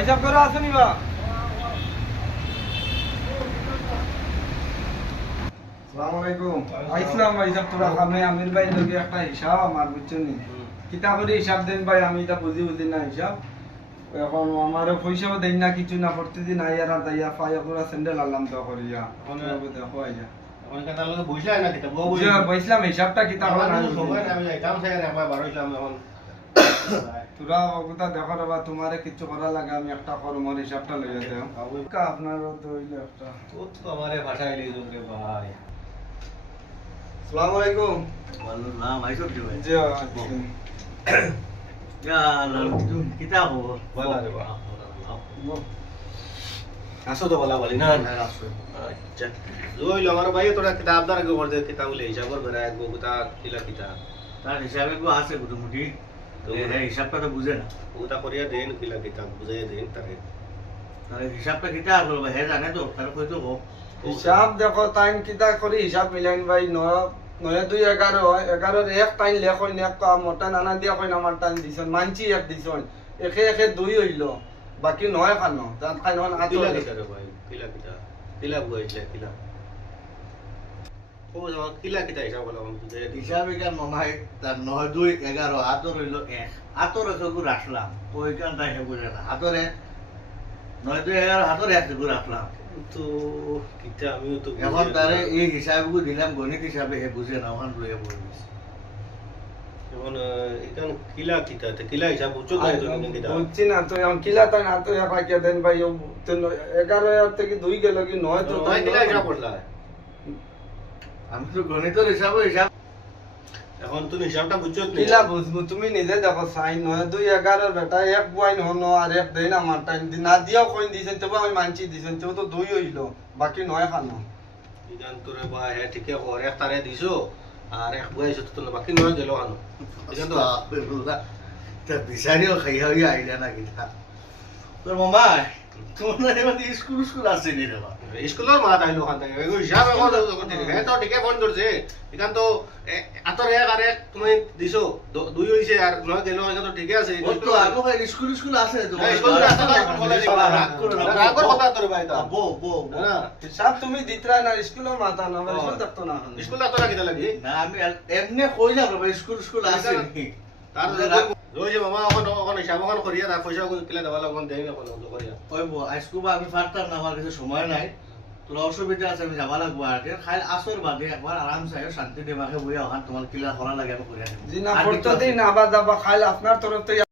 হিসাব করে আসেনি বা আসসালামু আলাইকুম আইসলাম ভাই হিসাব তোরা খামে আমির ভাই লগে একটা হিসাব আমার বুঝছেন নি কিতা করে হিসাব দেন ভাই আমি এটা বুঝি না হিসাব এখন আমার পয়সাও দেন না কিছু না প্রতিদিন আইয়ার আর তাইয়া পাইয়া পুরা স্যান্ডেল আনলাম তো করিয়া দেখো আইয়া এখন কথা লগে বুঝলাই না কিতা বউ বুঝা বইছিলাম হিসাবটা কিতা করে না সময় আমি যাইতাম থেকে একবার বারোইলাম এখন তোরা ওগুতা দেখো রে বা তোমারে কিছু করা লাগে আমি একটা করব মোর হিসাবটা লইয়া দেও কা আপনার তো হইলো একটা তো আমারে ভাষা এলি রে ভাই আসসালামু আলাইকুম বলো না ভাইসো কি ভাই জি ইয়া লালু কিতা হবো বলা রে বাবা আসো তো বলা বলি না আচ্ছা লইলো আমার ভাই তোরা কিতাব দার কে বলতে কিতাব লে হিসাব করে এক গোটা কিলা কিতা তার হিসাবে কো আছে গুটুমুটি তো এই হিসাবটা তো বুঝে না গোটা করিয়া দেন কিলা কিতাব বুঝাইয়া দেন তারে তার হিসাবটা কিতা আসল ভাই হে জানে তো তার কই তো হিসাব দেখো টাইম কিতা করে হিসাব মিলাইন ভাই 9 2 11 এক টাইম লেখই না মোটা নানা দিয়া কই আমার টাইম দিছন মানছি এক দিছন একে একে 2 হইলো বাকি 9 খানো তার খাই নন কিলা আতো কিতা রে ভাই কিলা কিতা কিলা বুঝাইলে কিলা ও যাও কিলা কিতা হিসাব বলা বুঝাইয়া হিসাবে কেন মামাই তার 9 2 11 হাতর হইলো 1 হাতর সবু রাখলাম ওই কানটা হে বুঝে না হাতরে 9 2 11 হাতরে এক গুড় রাখলাম তো কিতা আমিও তো এখন তারে এই হিসাবগুলো দিলাম গণিত হিসাবে হে বুঝে না ওখান লইয়া বলবিস এখন এখান কিলা কিতা তে কিলা হিসাব বুঝছো না তো কিতা বুঝছি না তো এখন কিলা তাই না তো এক রাখিয়া দেন ভাই 11 থেকে 2 গেল কি 9 তো ভাই কিলা হিসাব করলা আমি তো গণিতের হিসাব এখন তুমি হিসাবটা বুঝছো না কিলা বুঝবো তুমি নিজে দেখো সাইন 9 2 11 বেটা এক বুয়াইন হনো আর এক দেন আমার টাইম দি না দিও কইন দিছেন তবে আমি মানছি দিছেন তো 2 হইলো বাকি 9 খানো ইদান তোরে ভাই হে ঠিকই করে এক তারে দিছো আর এক বয়স তো না বাকি নয় গেল আনো ইদান তো তা বিচারিও খাই হইয়া আইলা না কিতা তোর মামা তোমার এবার স্কুল আছে নি রে বাবা স্কুলের মাত আইলো খান থেকে এগো হিসাব এখন হে তো ঠিকই ফোন করছে ইদান তো আতর এক আর এক তুমি দিছো 2 হইছে আর নয় গেল এটা তো ঠিকই আছে ও তো আগো ভাই স্কুল আছে তো স্কুল আছে না স্কুল কলেজ রাগ কথা তোর ভাই তা বো না সব তুমি দিতরা না স্কুলের মাথা না স্কুল দেখতো না স্কুল তো না কিতা লাগি না আমি এমনি কইলাম রে ভাই স্কুল আছে নি তার ওই যে মামা এখন হিসাব এখন করিয়া তার পয়সা কিলা দেওয়া লাগবে দেই না কোনো করিয়া ওই বো আজকে আমি পারতাম না আমার কাছে সময় নাই তোর অসুবিধা আছে আমি যাবা লাগবো আর খাই আসর বাদে একবার আরামসে শান্তি দেবাকে বইয়া ওখান তোমার কিলা করা লাগে আমি করিয়া দেব জি না প্রতিদিন আবার যাবা খাইল আপনার তরফ থেকে